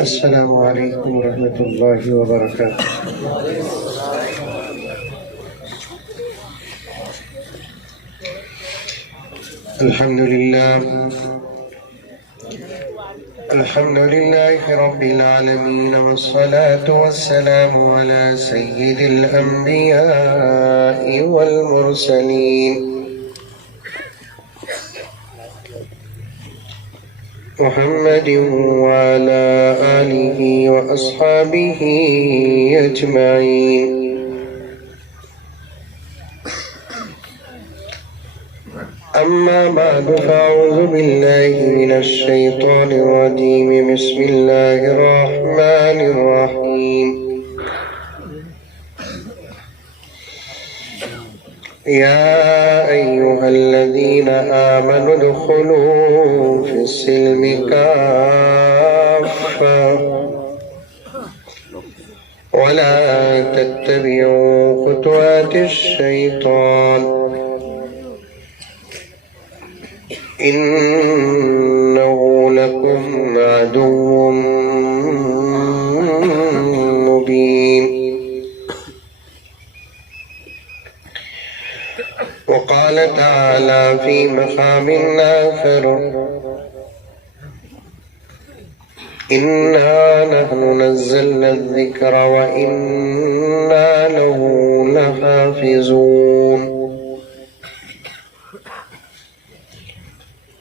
السلام علیکم ورحمۃ اللہ وبرکاتہ۔ الحمد لله رب العالمين، والصلاة والسلام على سيد الأنبياء والمرسلين محمد وعلى آله وأصحابه أجمعين۔ أما بعد، فأعوذ بالله من الشيطان الرجيم، بسم الله الرحمن الرحيم۔ يا أيها الذين آمنوا ادخلوا في السلم كافة ولا تتبعوا خطوات الشيطان إنه لكم عدو مبين۔ وقال تعالى في مقام آخر: إنا نحن نزلنا الذكر وإنا له لحافظون۔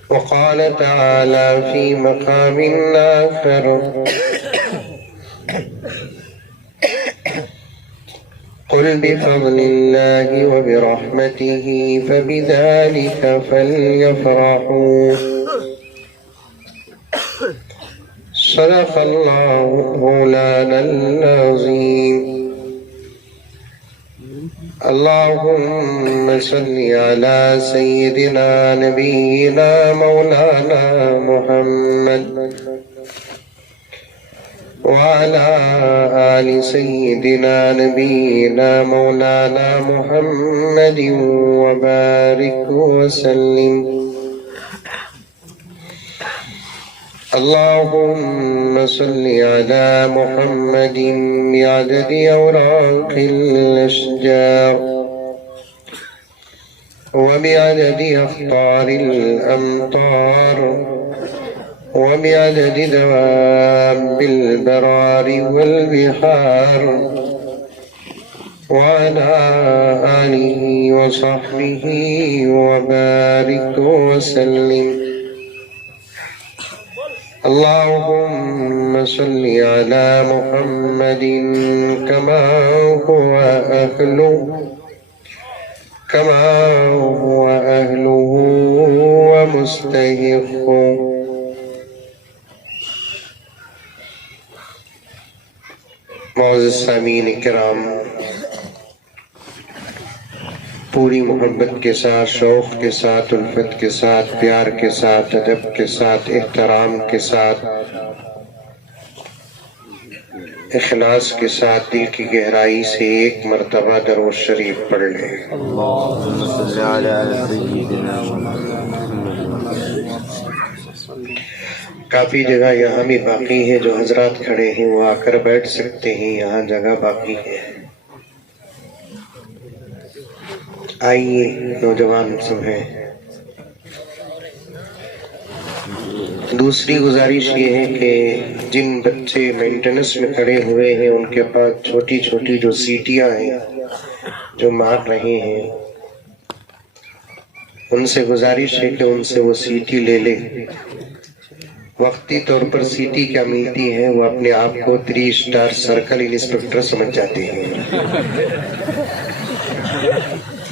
وقال تعالى في مقام آخر: قل بفضل الله وبرحمته فبذلك فليفرحوا، صدق الله مولانا العظيم۔ اللهم صل على سيدنا نبينا مولانا محمد وعلى آل سيدنا نبينا مولانا محمد وبارك وسلم۔ اللهم صل على محمد بعدد أوراق الأشجار وبعدد أخطار الأمطار وبعدد دواب البرار والبحار وعلى آله وصحبه وبارك وسلم۔ اللهم صل على محمد كما هو أهله ومستحقه۔ معزز سامعین کرام، پوری محبت کے ساتھ، شوق کے ساتھ، الفت کے ساتھ، پیار کے ساتھ، ادب کے ساتھ، احترام کے ساتھ، اخلاص کے ساتھ، دل کی گہرائی سے ایک مرتبہ درود شریف پڑھ لیں۔ اللهم صل على سيدنا کافی جگہ یہاں بھی باقی ہے، جو حضرات کھڑے ہیں وہ آ کر بیٹھ سکتے ہیں، یہاں جگہ باقی ہے۔ آئیے، نوجوان سب ہیں۔ دوسری گزارش یہ ہے کہ جن بچے مینٹیننس میں کھڑے ہوئے ہیں ان کے پاس چھوٹی چھوٹی جو سیٹیاں ہیں جو مار رہے ہیں، ان سے گزارش ہے کہ ان سے وہ سیٹی لے لے۔ وقتی طور پر سیٹی کیا ملتی ہے، وہ اپنے آپ کو 3 اسٹار سرکل انسپیکٹر سمجھ جاتے ہیں،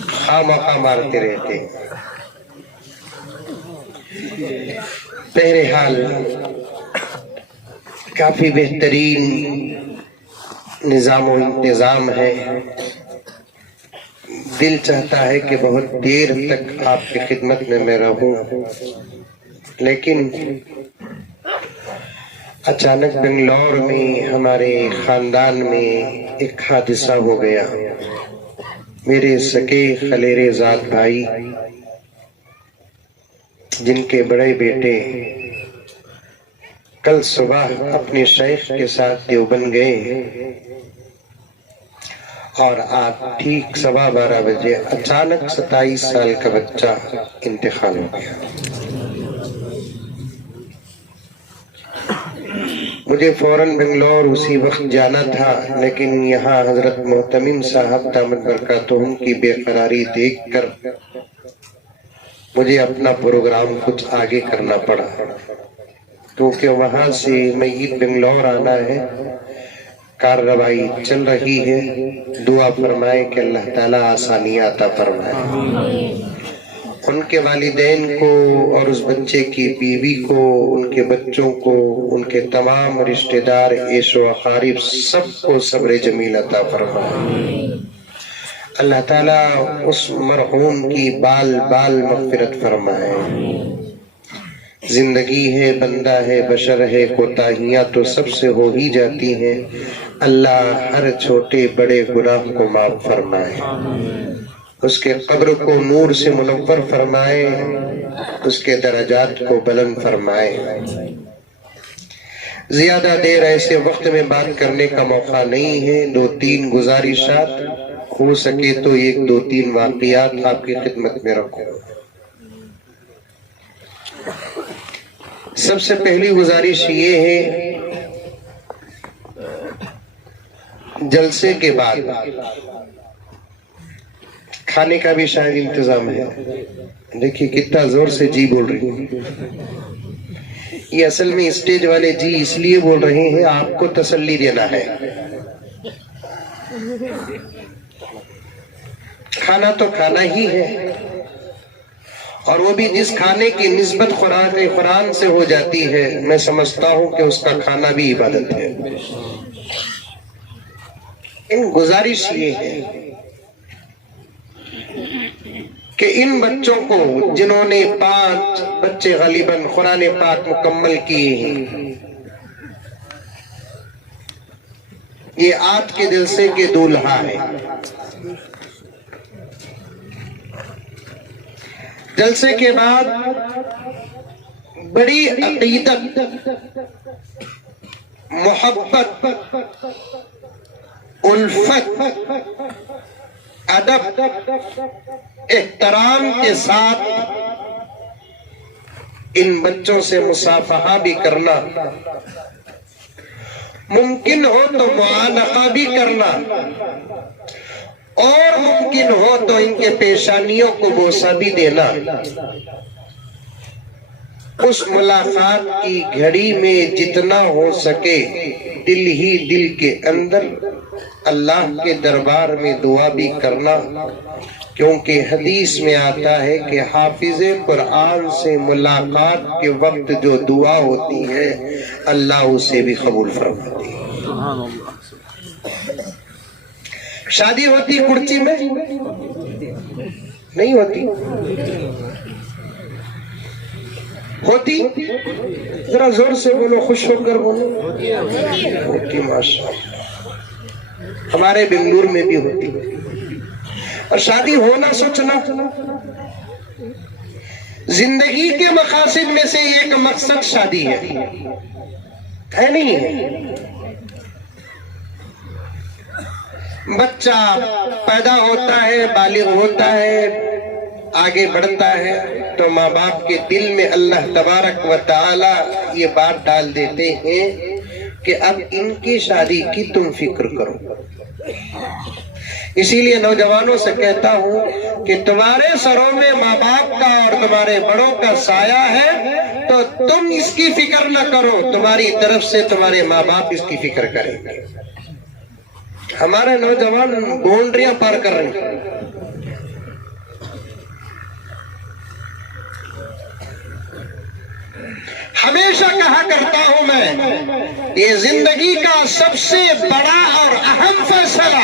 خواہ مارتے رہتے ہیں۔ بہرحال کافی بہترین نظام و انتظام ہے، دل چاہتا ہے کہ بہت دیر تک آپ کی خدمت میں رہوں، لیکن اچانک بنگلور میں ہمارے خاندان میں ایک حادثہ ہو گیا۔ میرے سگے خلیرے زاد بھائی جن کے بڑے بیٹے کل صبح اپنے شیخ کے ساتھ دیوبند گئے اور آج ٹھیک 12:15 بجے اچانک 27 سال کا بچہ انتقال ہو گیا۔ مجھے فوراً بنگلور اسی وقت جانا تھا، لیکن یہاں حضرت محتمم صاحب دامت برکاتہم کی بے قراری دیکھ کر مجھے اپنا پروگرام کچھ آگے کرنا پڑا، کیونکہ وہاں سے میت بنگلور آنا ہے، کارروائی چل رہی ہے۔ دعا فرمائے کہ اللہ تعالیٰ آسانیاں عطا فرمائے۔ ان کے والدین کو اور اس بچے کی بیوی کو، ان کے بچوں کو، ان کے تمام رشتہ دار، عیش و اقارب، سب کو صبر جمیل عطا فرمائے۔ اللہ تعالیٰ اس مرحوم کی بال بال مغفرت فرمائے۔ زندگی ہے، بندہ ہے، بشر ہے، کوتاہیاں تو سب سے ہو ہی جاتی ہیں۔ اللہ ہر چھوٹے بڑے گناہ کو معاف فرمائے، اس کے قبر کو نور سے منور فرمائے، اس کے درجات کو بلند فرمائے۔ زیادہ دیر ایسے وقت میں بات کرنے کا موقع نہیں ہے۔ 2-3 گزارشات، ہو سکے تو 1-2-3 واقعات آپ کی خدمت میں رکھوں۔ سب سے پہلی گزارش یہ ہے، جلسے کے بعد کھانے کا بھی شاید انتظام ہے۔ دیکھیے کتنا زور سے جی بول رہی ہوں۔ یہ اصل میں اسٹیج والے جی اس لیے بول رہے ہیں آپ کو تسلی دینا ہے۔ کھانا تو کھانا ہی ہے، اور وہ بھی جس کھانے کی نسبت قرآن سے ہو جاتی ہے، میں سمجھتا ہوں کہ اس کا کھانا بھی عبادت ہے۔ ان گزارش یہ ہے کہ ان بچوں کو جنہوں نے 5 بچے غالباً قرآن پاک مکمل کیے ہیں، یہ آج کے جلسے کے دولہا ہے۔ جلسے کے بعد بڑی عقیدت، محبت، الفت، ادب، احترام کے ساتھ ان بچوں سے مصافحہ بھی کرنا، ممکن ہو تو معانقہ بھی کرنا، اور ممکن ہو تو ان کے پیشانیوں کو بوسہ بھی دینا۔ اس ملاقات کی گھڑی میں جتنا ہو سکے دل ہی دل کے اندر اللہ کے دربار میں دعا بھی کرنا، کیونکہ حدیث میں آتا ہے کہ حافظ قرآن سے ملاقات کے وقت جو دعا ہوتی ہے اللہ اسے بھی قبول فرماتی ہے۔ شادی ہوتی کرچی میں نہیں ہوتی، ہوتی؟ ذرا زور سے بولو، خوش ہو کر بولو۔ ہوتی، ماشاءاللہ، ہمارے بنگلور میں بھی ہوتی۔ اور شادی ہونا سوچنا، زندگی کے مقاصد میں سے ایک مقصد شادی ہے نہیں ہے؟ بچہ پیدا ہوتا ہے، بالغ ہوتا ہے، آگے بڑھتا ہے، تو ماں باپ کے دل میں اللہ تبارک و تعالی یہ بات ڈال دیتے ہیں کہ اب ان کی شادی کی تم فکر کرو۔ اسی لیے نوجوانوں سے کہتا ہوں کہ تمہارے سروں میں ماں باپ کا اور تمہارے بڑوں کا سایہ ہے، تو تم اس کی فکر نہ کرو، تمہاری طرف سے تمہارے ماں باپ اس کی فکر کریں گے۔ ہمارے نوجوان باؤنڈریاں پار کر رہے ہیں۔ ہمیشہ کہا کرتا ہوں میں، یہ زندگی کا سب سے بڑا اور اہم فیصلہ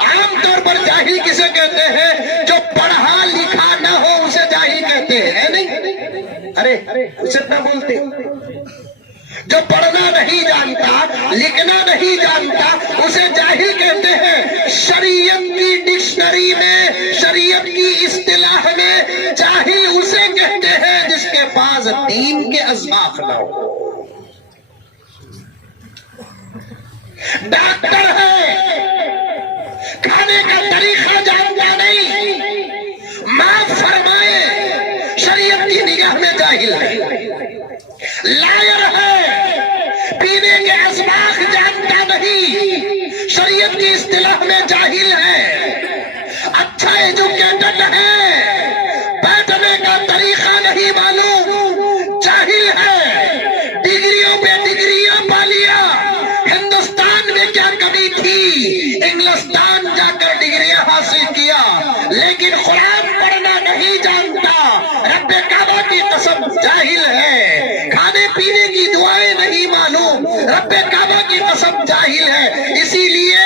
عام طور پر جاہل کسے کہتے ہیں؟ جو پڑھا لکھا نہ ہو اسے جاہل کہتے ہیں، ہے نہیں؟ ارے اسے اتنا بولتے جو پڑھنا نہیں جانتا لکھنا نہیں جانتا اسے جاہل کہتے ہیں۔ شریعت کی ڈکشنری میں، شریعت کی اصطلاح میں جاہل اسے کہتے ہیں جس کے پاس دین کے اسباق نہ ہو۔ ڈاکٹر ہے، کھانے کا طریقہ جانتا نہیں، معاف فرمائے شریعت کی نگاہ میں جاہل ہے۔ لائر ہے، پینے کے اسباق جانتا نہیں، شریعت کی اصطلاح میں جاہل ہے۔ اچھا ایجوکیٹڈ ہے، بیٹھنے کا طریقہ نہیں معلوم، جاہل ہے۔ ڈگریوں پہ ڈگریاں پا لیا، ہندوستان میں کیا کمی تھی، انگلستان جا کر ڈگریاں حاصل کیا، لیکن قرآن پڑھنا نہیں جانتا، رب کعبہ کی قسم جاہل ہے۔ کھانے پینے کی دعائیں نہیں معلوم، رب کعبہ کی قسم جاہل ہے۔ اسی لیے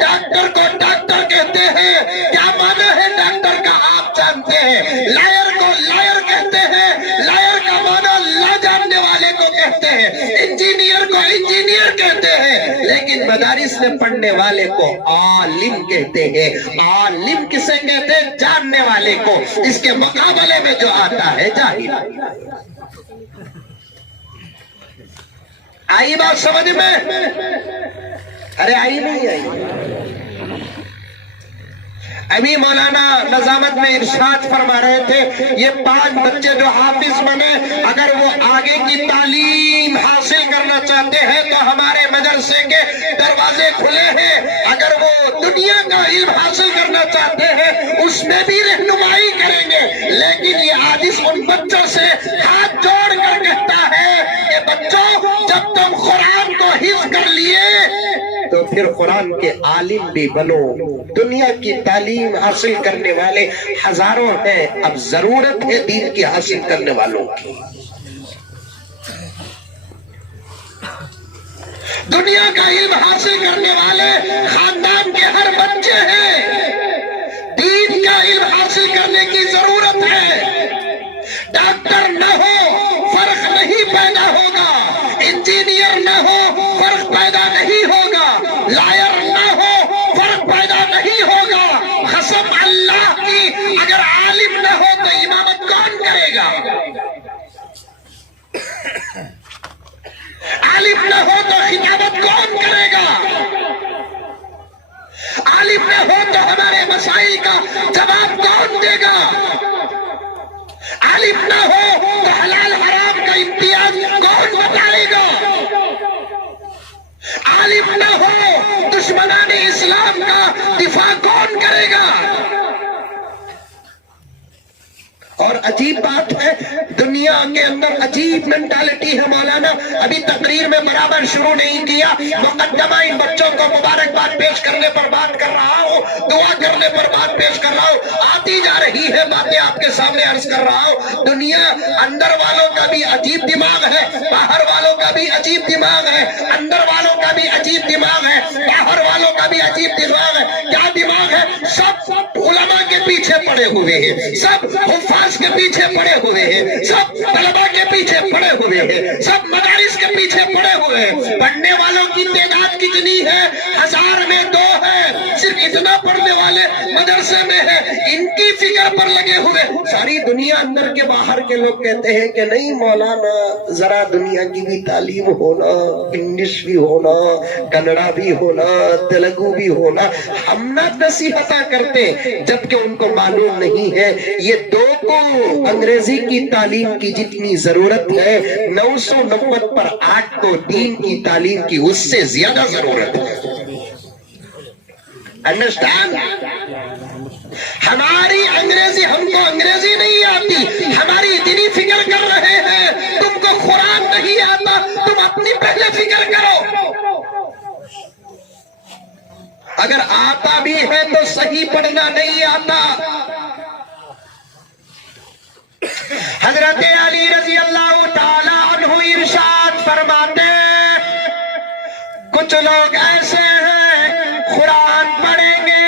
ڈاکٹر کو ڈاکٹر کہتے ہیں، کیا معنی ہے ڈاکٹر کا آپ جانتے ہیں۔ لائر کو لائر کہتے ہیں، لائر کا معنی لا جاننے والے کو کہتے ہیں۔ انجینئر کو انجینئر کہتے ہیں، لیکن مدارس میں پڑھنے والے کو عالم کہتے ہیں۔ عالم کسے کہتے ہیں؟ جاننے والے کو، اس کے مقابلے میں جو آتا ہے جاہل۔ آئی بات سمجھ میں؟ ارے آئی نہیں آئی؟ ابھی مولانا نظامت میں ارشاد فرما رہے تھے، یہ 5 بچے جو حافظ بنے، اگر وہ آگے کی تعلیم حاصل کرنا چاہتے ہیں تو ہمارے مدرسے کے دروازے کھلے ہیں۔ اگر وہ دنیا کا علم حاصل کرنا چاہتے ہیں اس میں بھی رہنمائی کریں گے، لیکن یہ حادث ان بچوں سے ہاتھ جوڑ کر کہتا ہے کہ بچوں، جب تم قرآن کو حفظ کر لیے تو پھر قرآن کے عالم بھی بنو۔ دنیا کی تعلیم حاصل کرنے والے ہزاروں ہیں، اب ضرورت ہے دین کی حاصل کرنے والوں کی۔ دنیا کا علم حاصل کرنے والے خاندان کے ہر بچے ہیں، دین کا علم حاصل کرنے کی ضرورت ہے۔ ڈاکٹر نہ ہو فرق نہیں پیدا ہوگا، انجینئر نہ ہو فرق پیدا نہیں ہوگا، لائر نہ ہو فرق پیدا نہیں ہوگا۔ قسم اللہ کی، اگر عالم نہ ہو تو امامت کون کرے گا؟ عالم نہ ہو تو خطابت کون کرے گا؟ عالم نہ ہو تو ہمارے مسائل کا جواب کون دے گا؟ عالم نہ ہو تو حلال حرام کا امتیاز کون بتائے گا؟ عالم نہ ہو دشمنان اسلام کا دفاع کون کرے گا؟ اور عجیب بات ہے، دنیا کے اندر عجیب مینٹالٹی ہے مولانا۔ ابھی تقریر میں برابر شروع نہیں کیا، مقدمہ ان بچوں کو مبارکباد پیش کرنے پر بات کر رہا ہوں، دعا کرنے پر بات پیش کر رہا ہوں، آتی جا رہی ہے باتیں آپ کے سامنے عرض کر رہا ہوں۔ دنیا اندر والوں کا بھی عجیب دماغ ہے، باہر والوں کا بھی عجیب دماغ ہے، اندر والوں کا بھی عجیب دماغ ہے، باہر والوں کا بھی عجیب دماغ ہے۔ کیا دماغ ہے؟ سب علماء کے پیچھے پڑے ہوئے ہیں، سب حفاظ کے پیچھے پڑے ہوئے ہیں، سب طلباء کے پیچھے پڑے ہوئے ہیں، سب مدارس کے پیچھے پڑے ہوئے ہیں۔ پڑھنے والوں کی تعداد کتنی ہے؟ 1000 میں 2 ہے، صرف اتنا پڑھنے والے مدرسے میں ہے، ان کی فکر پر لگے ہوئے۔ ساری دنیا اندر کے باہر کے لوگ کہتے ہیں کہ نہیں مولانا، ذرا دنیا کی بھی تعلیم ہونا، انگلش بھی ہونا، کنڑا بھی ہونا، تیلگو بھی ہونا۔ ہم نہ نصیحتاں کرتے جبکہ ان کو معلوم نہیں ہے یہ 2 کو انگریزی کی تعلیم کی جتنی ضرورت ہے 990 پر 8 کو دین کی تعلیم کی اس سے زیادہ ضرورت ہے۔ انڈرسٹینڈ؟ ہماری انگریزی، ہم کو انگریزی نہیں آتی، ہماری اتنی فکر کر رہے ہیں، تم کو قرآن نہیں آتا، تم اپنی پہلے فکر کرو۔ اگر آتا بھی ہے تو صحیح پڑھنا نہیں آتا۔ حضرت علی رضی اللہ تعالی عنہ ارشاد فرماتے، کچھ لوگ ایسے ہیں قرآن پڑھیں گے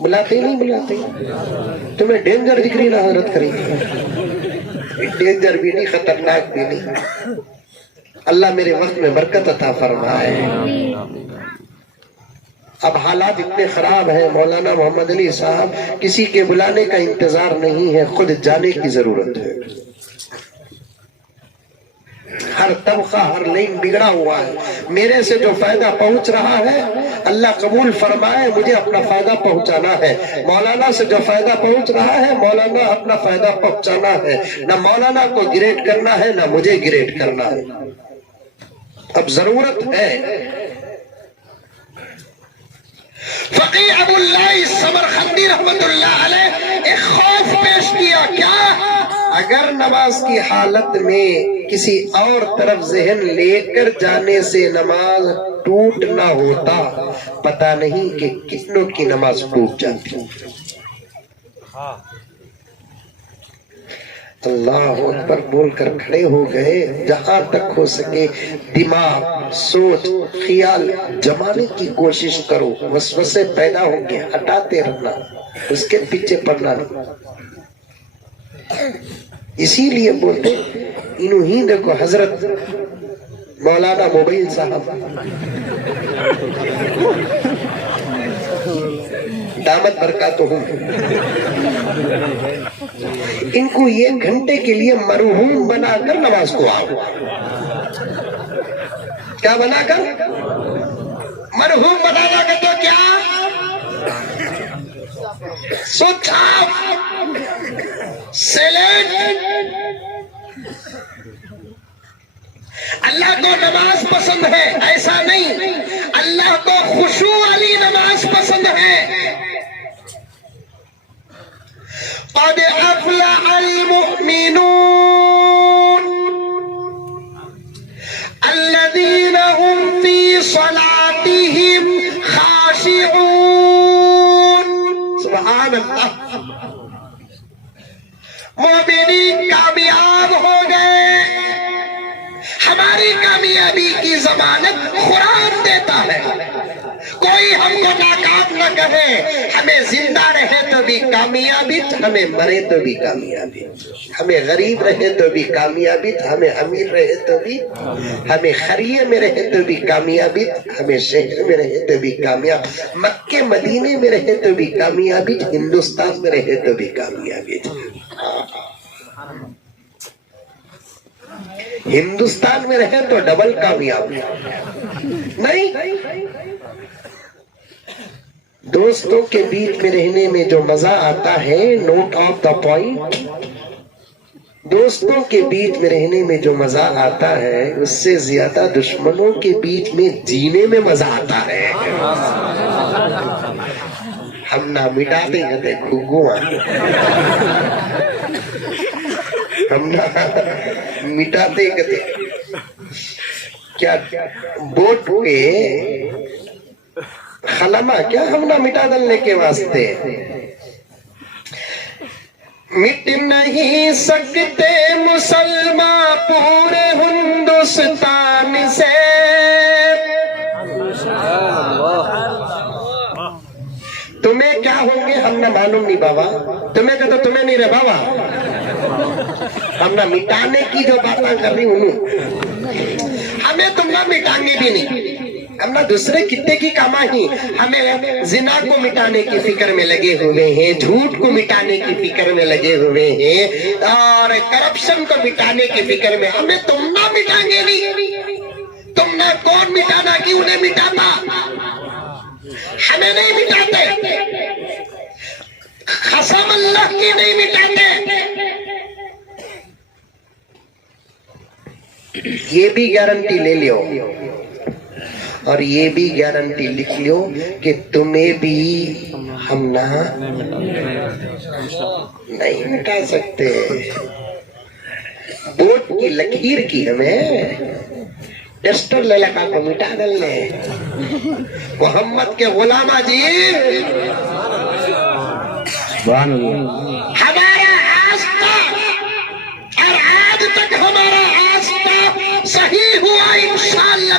بلاتے نہیں بلاتے؟ تمہیں ڈینجر دکھ رہی نا حضرت کریم؟ ڈینجر بھی نہیں، خطرناک بھی نہیں۔ اللہ میرے وقت میں برکت عطا فرمائے۔ اب حالات اتنے خراب ہیں، مولانا محمد علی صاحب کسی کے بلانے کا انتظار نہیں ہے، خود جانے کی ضرورت ہے۔ ہر طبقہ ہر لائن بگڑا ہوا ہے۔ میرے سے جو فائدہ پہنچ رہا ہے اللہ قبول فرمائے، مجھے اپنا فائدہ پہنچانا ہے۔ مولانا سے جو فائدہ پہنچ رہا ہے مولانا اپنا فائدہ پہنچانا ہے، نہ مولانا کو گریٹ کرنا ہے نہ مجھے گریٹ کرنا ہے۔ اب ضرورت ہے۔ فقیہ ابو اللہ سمرقندی رحمت اللہ علیہ ایک خوف پیش کیا، کیا؟ اگر نماز کی حالت میں کسی اور طرف ذہن لے کر جانے سے نماز ٹوٹ نہ ہوتا، پتہ نہیں کہ کتنوں کی نماز ٹوٹ جاتی۔ اللہ اکبر بول کر کھڑے ہو گئے۔ جہاں تک ہو سکے دماغ، سوچ، خیال جمانے کی کوشش کرو۔ وسوسے پیدا ہوں گے، ہٹاتے رہنا، اس کے پیچھے پڑنا نہیں۔ اسی لیے بولتے انہوں ہی دیکھو حضرت مولانا موبائل صاحب دامت برکاتہم، ان کو یہ گھنٹے کے لیے مرحوم بنا کر نماز کو آؤ۔ کیا بنا کر؟ مرحوم بنانا کر تو کیا؟ سوچ سیلیٹ۔ اللہ کو نماز پسند ہے ایسا نہیں، اللہ کو خشوع والی نماز پسند ہے۔ قد افلح المؤمنون الذين هم في صلاتهم خاشعون۔ سبحان اللہ، مومنین کامیاب ہو گئے۔ ہماری کامیابی کی ضمانت قرآن دیتا ہے۔ کوئی ہم کو ناکام نہ کہے، ہمیں زندہ رہے تو بھی کامیابی، ہمیں مرے تو بھی کامیابی، ہمیں غریب رہے تو بھی کامیابی، ہمیں امیر رہے تو بھی، ہمیں خریے میں رہے تو بھی کامیابی، ہمیں شہر میں رہے تو بھی کامیاب، مکے مدینے میں رہے تو بھی کامیابی، ہندوستان میں رہے تو بھی کامیابی۔ ہندوستان میں رہے تو ڈبل کامیاب نہیں۔ دوستوں کے بیچ میں رہنے میں جو مزہ آتا ہے، نوٹ آف دا پوائنٹ، دوستوں کے بیچ میں رہنے میں جو مزہ آتا ہے اس سے زیادہ دشمنوں کے بیچ میں جینے میں مزہ آتا ہے۔ ہم نہ مٹاتے ہیں گھگواں، ہم نہ مٹاتے کہتے کیا بوٹ پہ خلما کیا ہم نہ مٹا ڈالنے کے واسطے۔ مٹ نہیں سکتے مسلمان پورے ہندوستان سے، تمہیں کیا ہوں گے ہم نہ معلوم نہیں بابا، تمہیں کہ تو تمہیں نہیں رہے بابا، ہم نہ مٹانے کی جو باتیں کر رہی ہوں، ہمیں تم نہ مٹائیں گے بھی نہیں، ہم نہ دوسرے کتے کی کمائی، ہمیں زنا کو مٹانے کی فکر میں لگے ہوئے ہیں، جھوٹ کو مٹانے کی فکر میں لگے ہوئے ہیں، اور کرپشن کو مٹانے کی فکر میں، ہمیں تم نہ مٹائیں گے نہیں۔ تم نہ کون مٹانا کی انہیں مٹاتا، ہمیں نہیں مٹاتے، قسم اللہ کی نہیں مٹاتے۔ یہ بھی گارنٹی لے لیو اور یہ بھی گارنٹی لکھ لو کہ تمہیں بھی ہم نہ نہیں مٹا سکتے۔ بوٹ کی لکیر کی ہمیں ٹیسٹر لے لگا کو مٹا ڈالنے۔ محمد کے غلامہ جی، ہمارا آستہ اور آج تک ہمارا آستہ صحیح ہوا انشاءاللہ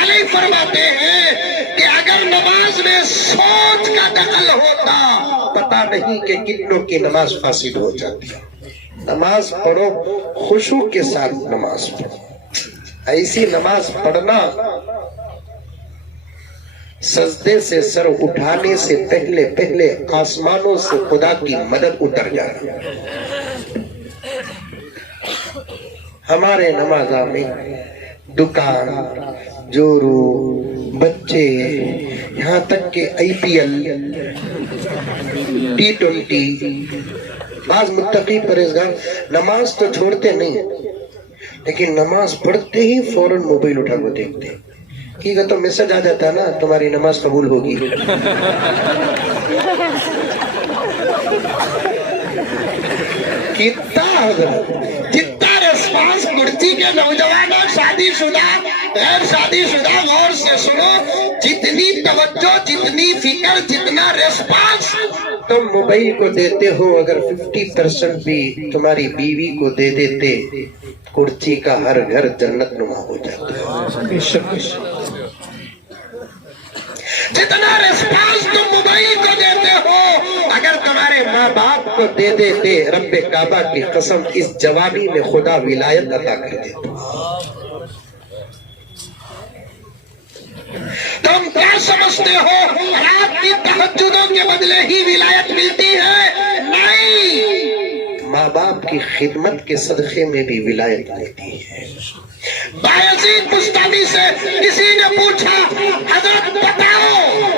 علیہ فرماتے ہیں کہ اگر نماز میں سوچ کا دخل ہوتا پتہ نہیں کہ کتنوں کی نماز فاسد ہو جاتی. نماز پڑھو خشوع کے ساتھ نماز پڑھو. ایسی نماز پڑھنا سجدے سے سر اٹھانے سے پہلے آسمانوں سے خدا کی مدد اتر جانا. ہمارے نمازہ میں دکان جورو بچے یہاں تک کہ IPL T20 بعض متقی پرہیزگار نماز تو چھوڑتے نہیں لیکن نماز پڑھتے ہی فوراً موبائل اٹھا کو دیکھتے ہیں. ٹھیک ہے تو میسج آ جاتا ہے نا تمہاری نماز قبول ہوگی. کتنا ریسپانس کرسی کے نوجوان اور شادی شدہ غیر شادی شدہ غور سے سنو. جتنی توجہ جتنی فکر جتنا ریسپانس تم موبائل کو دیتے ہو اگر 50% بھی تمہاری بیوی کو دے دیتے کرسی کا ہر گھر جنت نما ہو جاتا. جتنا ریسپانس تم موبائل کو دیتے ہو اگر تمہارے ماں باپ کو دے دیتے رب کعبہ کی قسم اس جوابی میں خدا ولایت عطا کر دیتا. تم کیا سمجھتے ہو رات کی تہجدوں کے بدلے ہی ولایت ملتی ہے؟ نہیں، ماں باپ کی خدمت کے صدقے میں بھی ولایت ملتی ہے. بایزید بستامی سے کسی نے پوچھا حضرت بتاؤ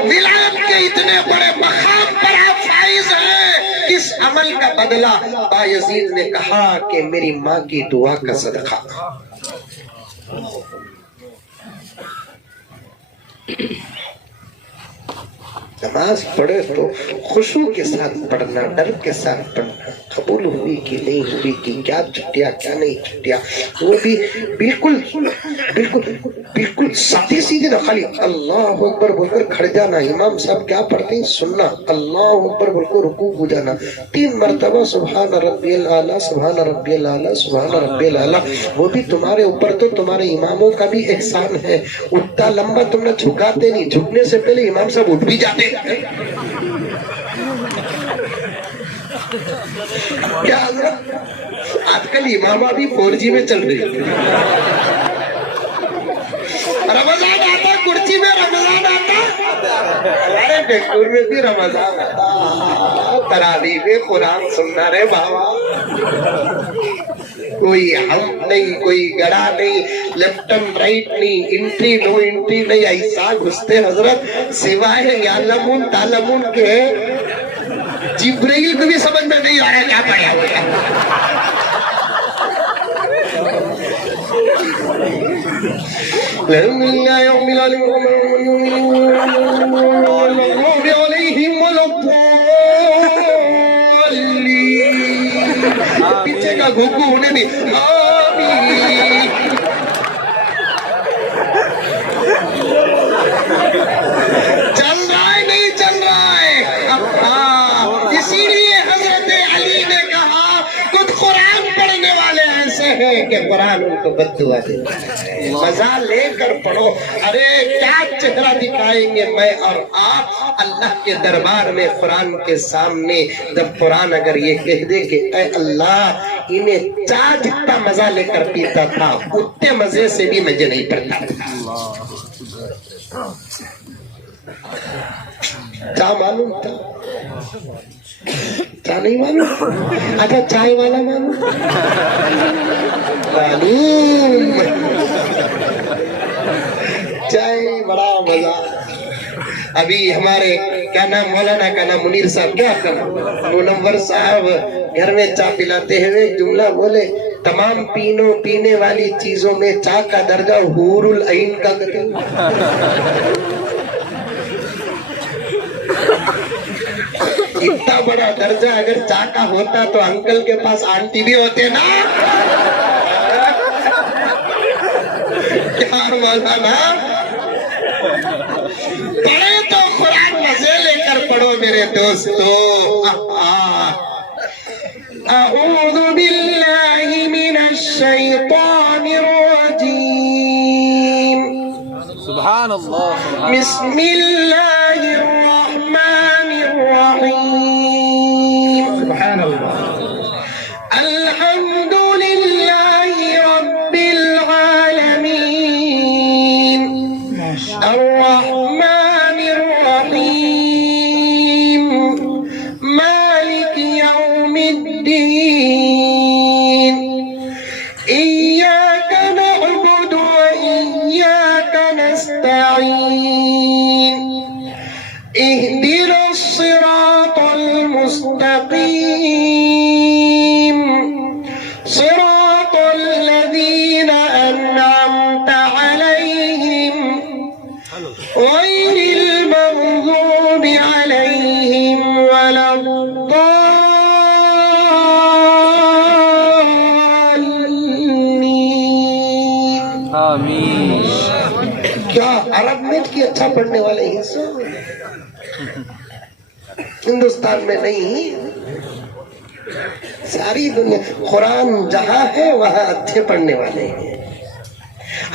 ولایت کے اتنے بڑے مقام پر آپ فائز ہیں کس عمل کا بدلہ؟ بایزید نے کہا کہ میری ماں کی دعا کا صدقہ. نماز پڑھے تو خشوع کے ساتھ پڑھنا ڈر کے ساتھ پڑھنا. قبول ہوئی کہ نہیں ہوئی کہ کیا چھٹیا کیا نہیں چھٹیا وہ بھی بالکل بالکل بالکل ساتھی سیدھے نہ خالی اللہ اکبر بول کر کھڑ جانا. امام صاحب کیا پڑھتے ہیں سننا. اللہ اکبر بول کر رکوع ہو جانا 3 مرتبہ سبحان ربی الاعلیٰ سبحان ربی الاعلیٰ سبحان ربی الاعلیٰ. وہ بھی تمہارے اوپر تو تمہارے اماموں کا بھی احسان ہے. اتنا لمبا تم نے جھکاتے نہیں. جھکنے سے پہلے امام صاحب اٹھ بھی جاتے. کیا حضرت آج کل امامہ بھی 4G میں چل رہی. رمضان آتا کرسی میں رمضان آتا ہمارے بیکور میں بھی رمضان آتا. تراویح میں قرآن سننا رہے بابا. کوئی ہم نہیں کوئی گڑا نہیں لیفٹ اینڈ رائٹ نہیں انٹری نو انٹری نہیں. ایسا گھستے حضرت سوائے یعلمون تعلمون کے جبرائیل کو بھی سمجھ میں نہیں آ رہا کیا پڑھا ہوا ہے. پیچھے کا گھوگو ہونے بھی آمین. چل رہا ہے نہیں چل رہا ہے. اسی لیے حضرت علی نے کہا کچھ قرآن پڑھنے والے ایسے ہیں کہ قرآن ان کو بد دعا دیتا ہے. مزہ لے کر پڑھو. ارے کیا چہرہ دکھائیں گے میں اور آپ اللہ کے دربار میں قرآن کے سامنے جب قرآن اگر یہ کہہ دے کہ اے اللہ انہیں چاہ جتنا مزہ لے کر پیتا تھا اتنے مزے سے بھی مجھے نہیں پڑتا تھا. چاہ معلوم تھا چاہ نہیں معلوم. اچھا چائے والا معلوم معلوم چائے بڑا مزہ. ابھی ہمارے کیا نام مولانا کا نام منیر صاحب کیا کرنا منور صاحب گھر میں چائے پلاتے ہوئے جملہ بولے تمام پینے والی چیزوں میں چائے کا درجہ حور العین کا قتل. اتنا بڑا درجہ اگر چائے کا ہوتا تو انکل کے پاس آنٹی بھی ہوتے نا. کیا مولانا پڑھے تو قرآن مزے لے کر پڑھو میرے دوستو. اعوذ باللہ من الشیطان الرجیم بسم اللہ الرحمن الرحیم سبحان اللہ الحمد للہ رب العالمین الرحمن الرحیم مالک یوم الدین ایاک نعبد و ایاک نستعین اهدنا الصراط المستقيم صراط الذين أنعمت عليهم غير المغضوب عليهم ولا الضالين آمین. کیا عرب میں کی اچھا پڑھنے والے ہیں ہندوستان میں نہیں، ساری دنیا قرآن جہاں ہے وہاں اچھے پڑھنے والے ہیں،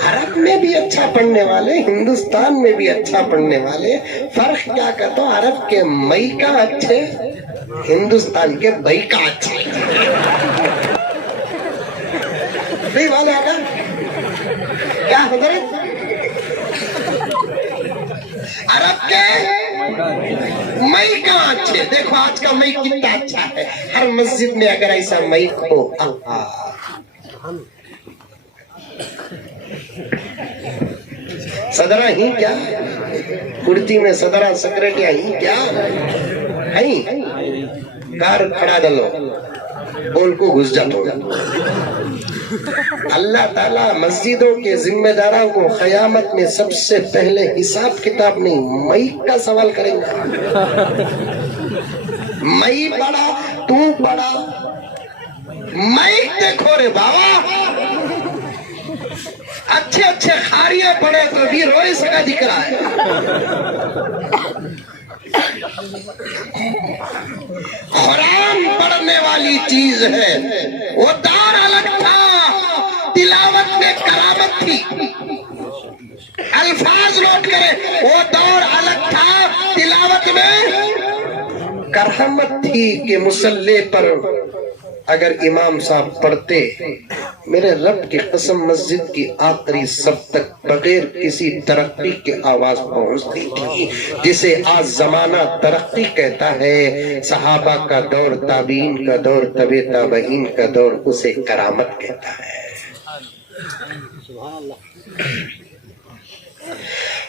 عرب میں بھی اچھا پڑھنے والے، ہندوستان میں بھی اچھا پڑھنے والے۔ فرق کیا کہتا ہوں، عرب کے مئی کا اچھے، ہندوستان کے بئی کا اچھے۔ صحیح والے آگا کیا حضرت، عرب کے مئی کا اچھے۔ دیکھو آج کا مئی کتنا اچھا ہے، ہر مسجد میں اگر ایسا مئی ہو، صدرہ ہی کیا کرتی میں صدرہ سیکرٹری ہی کیا ہی کار کھڑا دلو بول کو گھس جاتا۔ اللہ تعالیٰ مسجدوں کے ذمہ داروں کو قیامت میں سب سے پہلے حساب کتاب نہیں، مئی کا سوال کریں گے۔ مئی پڑا تو پڑا، مئی دیکھو رے بابا، اچھے اچھے خاریاں پڑے تو بھی روئے سکا دکھ رہا ہے۔ قرآن پڑھنے والی چیز ہے، وہ دور الگ تھا، تلاوت میں کرامت تھی، الفاظ نوٹ کرے، وہ دور الگ تھا، تلاوت میں کرامت تھی کہ مصلی پر اگر امام صاحب پڑھتے، میرے رب کی قسم مسجد کی آخری سب تک بغیر کسی ترقی کے آواز پہنچتی تھی، جسے آج زمانہ ترقی کہتا ہے۔ صحابہ کا دور، تابعین کا دور، تبع تابعین کا دور اسے کرامت کہتا ہے۔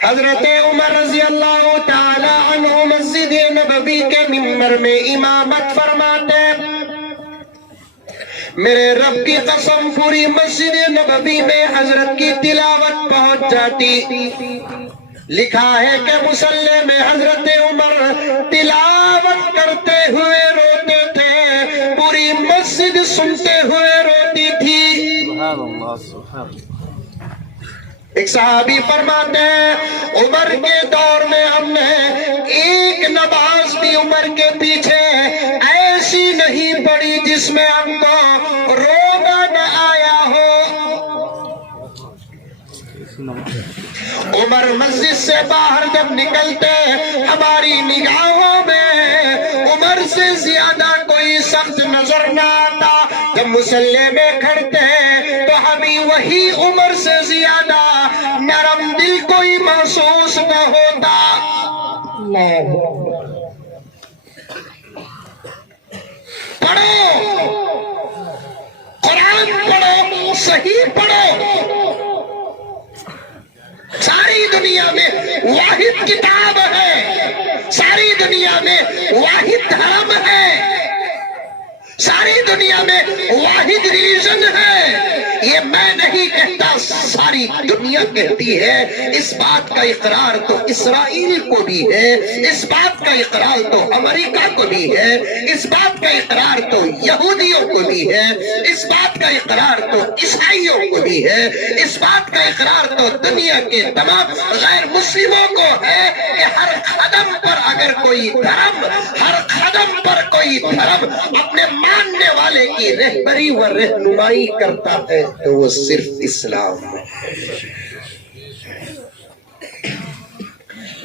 حضرت عمر رضی اللہ تعالی عنہ مسجد نبوی کے ممبر میں امامت فرماتے، میرے رب کی قسم پوری مسجد نبوی میں حضرت کی تلاوت پہنچ جاتی۔ لکھا ہے کہ مصلی میں حضرت عمر تلاوت کرتے ہوئے روتے تھے، پوری مسجد سنتے ہوئے روتی تھی۔ سبحان اللہ، سبحان اللہ۔ ایک صحابی فرماتے ہیں، عمر کے دور میں ہم نے ایک نماز بھی عمر کے پیچھے ایسی نہیں پڑی جس میں ہم کو رونا نہ آیا ہو۔ عمر مسجد سے باہر جب نکلتے، ہماری نگاہوں میں عمر سے زیادہ کوئی سخت نظر نہ آتا، جب مصلی میں کھڑتے تو ہمیں وہی عمر سے زیادہ نرم دل کوئی محسوس نہ ہوتا۔ پڑھو قرآن، پڑھو صحیح پڑھو۔ ساری دنیا میں واحد کتاب ہے، ساری دنیا میں واحد دھرم ہے، ساری دنیا میں واحد ریلیجن ہے۔ یہ میں نہیں کہتا، ساری دنیا کہتی ہے۔ اس بات کا اقرار تو اسرائیل کو بھی ہے، اس بات کا اقرار تو امریکہ کو بھی ہے، اس بات کا اقرار تو یہودیوں کو بھی ہے، اس بات کا اقرار تو عیسائیوں کو بھی ہے، اس بات کا اقرار تو دنیا کے تمام غیر مسلموں کو ہے کہ ہر قدم پر اگر کوئی دھرم، ہر قدم پر کوئی دھرم اپنے ماننے والے کی رہبری و رہنمائی کرتا ہے تو وہ صرف اسلام ہے۔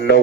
9।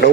9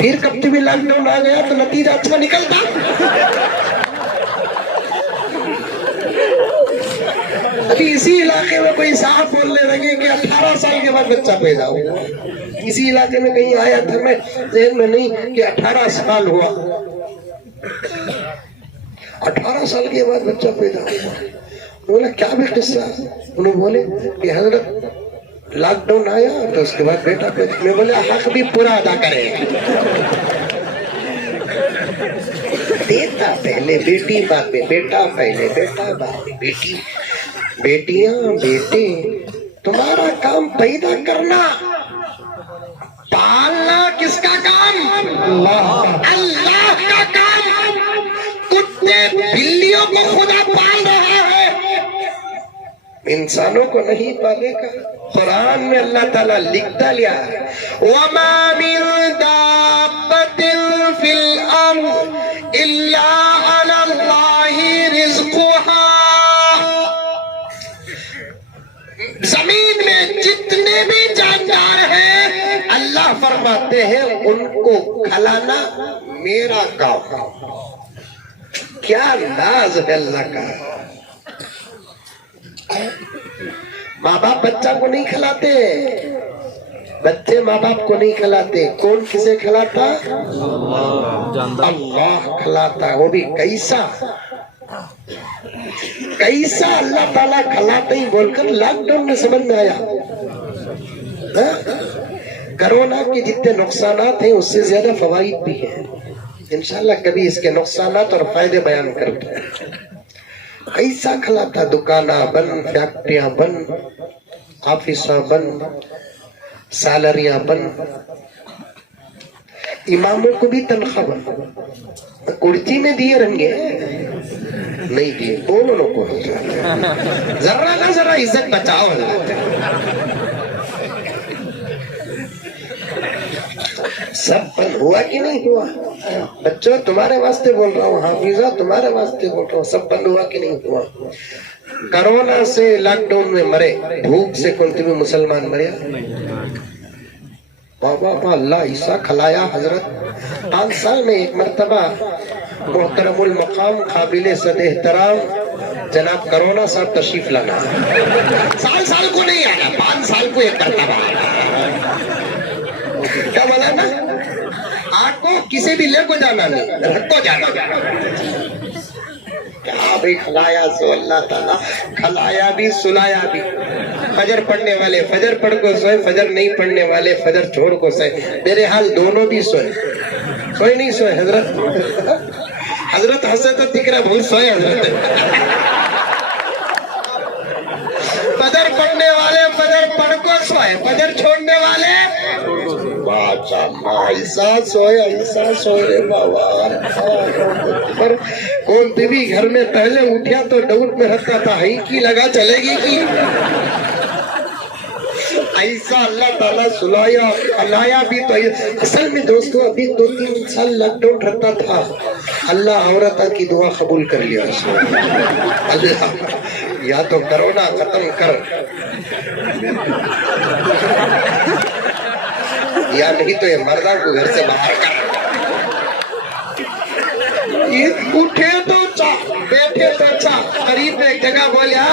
پھر کب بھی لاک ڈاؤن آ گیا تو نتیجہ اچھا نکلتا. ابھی اسی علاقے میں کوئی صاحب بولنے لگے کہ 18 سال کے بعد بچہ پیدا ہوا. اسی علاقے میں کہیں آیا تھا, میں ذہن میں نہیں, کہ 18 سال ہوا, 18 سال کے بعد بچہ پیدا ہوا. بولا کیا بھی قصہ؟ انہوں بولے کہ حضرت لاک ڈاؤن آیا تو اس کے بعد بیٹا پیدا. میں بولے حق بھی پورا ادا کرے, دیتا پہلے بیٹی بعد میں بیٹا, پہلے بیٹا بعد میں بیٹی. بیٹیاں بیٹے تمہارا کام پیدا کرنا, پالنا کس کا کام؟ اللہ کا کام. کتے بلیوں کو خدا پال رہا ہے, انسانوں کو نہیں پالے گا. قرآن میں اللہ تعالیٰ لکھتا لیا ہے وَمَا مِن دَابَّةٍ فِي الْأَرْضِ إِلَّا عَلَى اللَّهِ رِزْقُهَا. زمین میں جتنے بھی جاندار ہیں اللہ فرماتے ہیں ان کو کھلانا میرا کام. کیا انداز ہے اللہ کا. ماں باپ بچہ کو نہیں کھلاتے, بچے ماں باپ کو نہیں کھلاتے. کون کسے کھلاتا؟ اللہ کھلاتا. وہ بھی کیسا کیسا اللہ تعالیٰ کھلاتے ہی بول کر لاک ڈاؤن میں سمجھ میں آیا. کرونا کے جتنے نقصانات ہیں اس سے زیادہ فوائد بھی ہیں. انشاءاللہ کبھی اس کے نقصانات اور فائدے بیان کروں. کیسا کھلاتا. دکانہ بند, فیکٹریاں بند, آفیساں بند, سالریاں بند, اماموں کو بھی تنخواہ بند. کرسی میں دیے رنگے نہیں دیے, دونوں کو ذرا نہ ذرا عزت بچاؤ. سب بند ہوا کہ نہیں ہوا؟ بچوں تمہارے واسطے بول رہا ہوں, حافظہ تمہارے واسطے بول رہا ہوں, سب بند ہوا کہ نہیں ہوا؟ کرونا سے لاک ڈاؤن میں مرے, بھوک سے کون بھی مسلمان مریا؟ بابا اللہ عیسیٰ کھلایا. حضرت 5 سال میں ایک مرتبہ محترم المقام قابل صد احترام جناب کرونا صاحب تشریف لانا. سال کو نہیں آنا, 5 سال کو ایک مرتبہ آنا. کیا بولا نا, آپ کو کسی بھی لے کو جانا نہیں, رکھ کو جانا. کیا بھی کھلایا سو اللہ تعالیٰ, کھلایا بھی سلایا بھی. فجر پڑھنے والے فجر پڑھ کو سوئے, فجر نہیں پڑھنے والے فجر چھوڑ کو سوئے. میرے حال دونوں بھی سوئے. سوئے نہیں سوئے حضرت؟ حضرت ہنسے تو دکھ رہا بہت سوئے حضرت. فجر پڑھنے والے فجر پڑھ کو سوئے, فجر چھوڑنے والے ایسا سوئے, ایسا سوئے رے بابا. پر کون بیوی گھر میں پہلے اٹھیا تو ڈاؤٹ میں رکھتا تھا ہی کی لگا چلے گی کی. ایسا اللہ تعالیٰ سلایا کھلایا بھی. تو اصل میں دوستو ابھی 2-3 سال لاک ڈاؤن رہتا تھا, اللہ عورت کی دعا قبول کر لیا. اللہ یا تو کرونا ختم کر یا نہیں تو یہ مردوں کو گھر سے باہر کر. اٹھے تو چاہ, بیٹھے تو چاہ. قریب ایک جگہ بولیا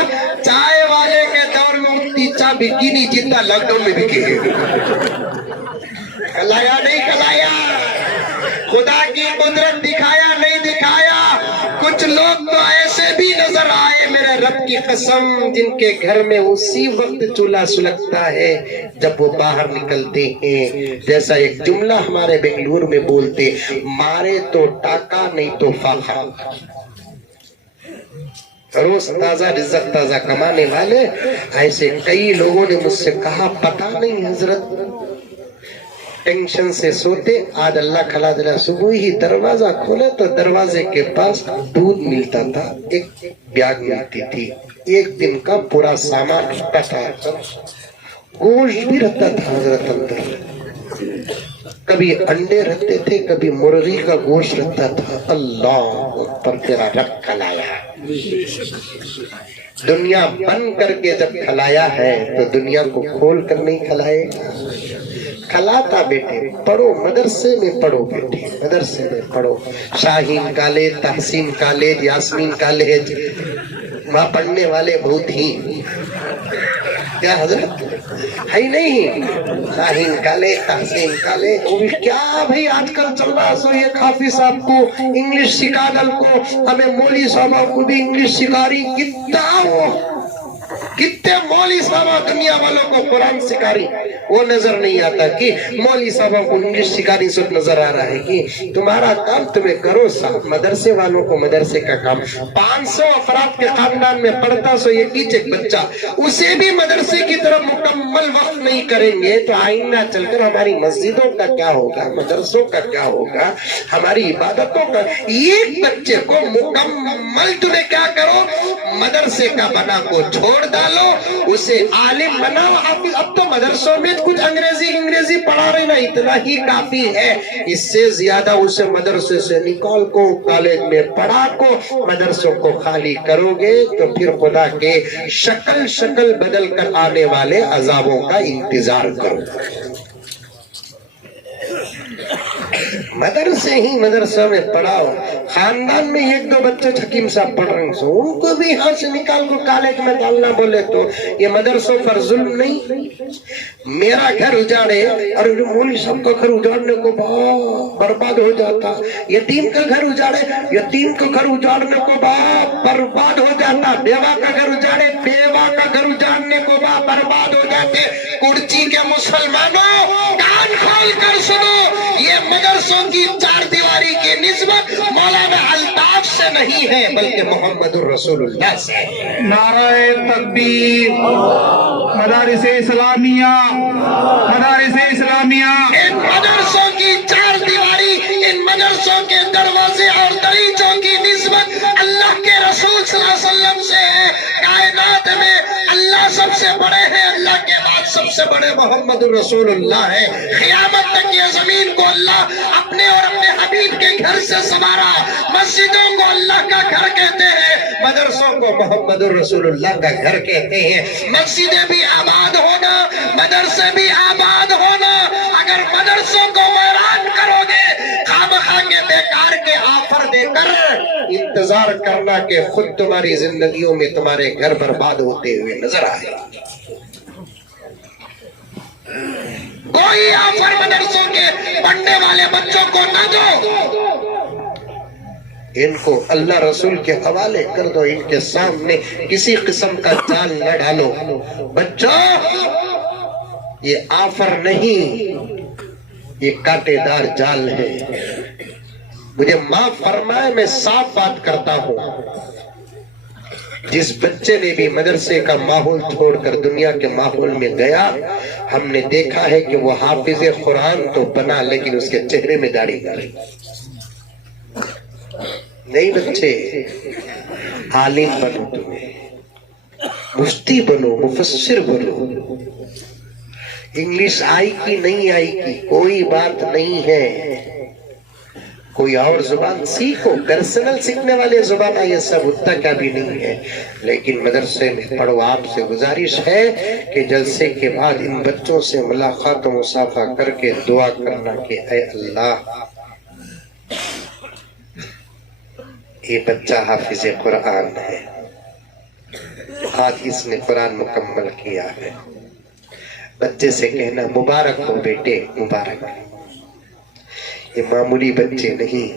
چائے والے کے دور میں اتنی چاہ بکی نہیں جتنا لاک ڈاؤن میں بکی. کھلایا نہیں کھلایا, خدا کی قدرت دکھایا نہیں دکھایا. کچھ لوگ تو ایسے بھی نظر آئے میرے رب کی قسم جن کے گھر میں اسی وقت چولہا سلگتا ہے جب وہ باہر نکلتے ہیں. جیسا ایک جملہ ہمارے بنگلور میں بولتے, مارے تو ٹاکا نہیں تو فاقا. روز تازہ رزق تازہ کمانے والے ایسے کئی لوگوں نے مجھ سے کہا پتہ نہیں حضرت ٹینشن سے سوتے, آج اللہ کھلا دلا. صبح ہی دروازہ کھولے تو دروازے کے پاس دودھ ملتا تھا, ایک بیاگ ملتی تھی, ایک دن کا پورا سامان رکھتا تھا, گوشت بھی رہتا تھا حضرت اندر. کبھی انڈے رہتے تھے, کبھی مرغی کا گوشت رہتا تھا. اللہ پر تیرا رب کھلایا. دنیا بند کر کے جب کھلایا ہے تو دنیا کو کھول کر نہیں کھلائے. کھلاتا بیٹے پڑھو مدرسے میں پڑھو بیٹے مدرسے میں پڑھو شاہین کالج تحسین کالج یاسمین کالج وہاں پڑھنے والے بہت ہی کیا حضرت ہے ہی نہیں شاہین کالج تحسین کالج وہ بھی کیا بھائی آج کل چل رہا سو یہ حافظ صاحب کو انگلش سکھا ڈل کو ہمیں مولوی صاحب کو بھی انگلش سکھا رہی کتنے مولوی صاحب دنیا والوں کو قرآن سکھا رہی وہ نظر نہیں آتا کہ مولوی صاحب کو انگلش سکھانی صرف نظر آ رہا ہے کہ تمہارا کام تمہیں کرو صاحب مدرسے والوں کو مدرسے کا کام 500 افراد کے خاندان میں پڑھتا سو یہ ایک بچہ اسے بھی مدرسے کی طرف مکمل وقت نہیں کریں گے تو آئندہ چل کر ہماری مسجدوں کا کیا ہوگا مدرسوں کا کیا ہوگا ہماری عبادتوں کا ایک بچے کو مکمل تمہیں کیا کرو مدرسے کا بنا کو چھوڑ ڈالو اسے عالم بناؤ اب تو مدرسوں میں کچھ انگریزی پڑھا رہے نا اتنا ہی کافی ہے اس سے زیادہ اسے مدرسے سے نکال کو کالج میں پڑھا کو مدرسوں کو خالی کرو گے تو پھر خدا کے شکل بدل کر آنے والے عذابوں کا انتظار کرو مدرسے ہی مدرسوں میں پڑھاؤ خاندان میں 1-2 بچے حکیم صاحب پڑھ رہے ہیں ان کو بھی ہاں سے نکال کو کالج میں ڈالنا بولے تو یہ مدرسوں پر ظلم نہیں میرا گھر اجاڑے اور مولوی صاحب کا گھر اجاڑنے کو بہت برباد ہو جاتا یتیم کا گھر اجاڑے یتیم کا گھر اجاڑنے کو بہت برباد ہو جاتا بیوہ کا گھر اجاڑے بیوہ کا گھر اجاڑنے کو بہت برباد ہو جاتے کرچی کے مسلمانوں کان کھول کر سنو یہ مدرسوں کی 4 دیواری کی نسبت مولانا الطاف سے نہیں ہے بلکہ محمد الرسول اللہ سے نعرہ تکبیر مدارس اسلامیہ ان مدرسوں کی 4 دیواری ان مدرسوں کے دروازے اور دریچوں کی نسبت اللہ کے رسول صلی اللہ علیہ وسلم سے ہے کائنات میں اللہ سب سے بڑے ہیں اللہ کے بعد سب سے بڑے محمد الرسول اللہ ہے قیامت تک یہ زمین کو اللہ اپنے اور اپنے حبیب کے گھر سے سنوارا مسجدوں کو اللہ کا گھر کہتے ہیں مدرسوں کو محمد الرسول اللہ کا گھر کہتے ہیں مسجدیں بھی آباد ہونا مدرسے بھی آباد ہونا اگر مدرسوں کو ویران کرو گے خامخواہ کے بیکار کے آفر دے کر انتظار کرنا کہ خود تمہاری زندگیوں میں تمہارے گھر برباد ہوتے ہوئے نظر آئے کوئی آفر مدرسوں کے پڑھنے والے بچوں کو نہ دو ان کو اللہ رسول کے حوالے کر دو ان کے سامنے کسی قسم کا جال نہ ڈالو بچوں یہ آفر نہیں یہ کانٹے دار جال ہے مجھے معاف فرمائے میں صاف بات کرتا ہوں جس بچے نے بھی مدرسے کا ماحول چھوڑ کر دنیا کے ماحول میں گیا ہم نے دیکھا ہے کہ وہ حافظ قرآن تو بنا لیکن اس کے چہرے میں داڑھی نہیں بچے عالم بنو تمہیں مفتی بنو مفسر بنو انگلش آئی کی نہیں آئی کی کوئی بات نہیں ہے کوئی اور زبان سیکھو پرسنل سیکھنے والے زبان یہ سب اتنا کیا بھی نہیں ہے لیکن مدرسے میں پڑھو آپ سے گزارش ہے کہ جلسے کے بعد ان بچوں سے ملاقات و مصافحہ کر کے دعا کرنا کہ اے اللہ یہ بچہ حافظ قرآن ہے آج اس نے قرآن مکمل کیا ہے بچے سے کہنا مبارک ہو بیٹے مبارک یہ معمولی بچے نہیں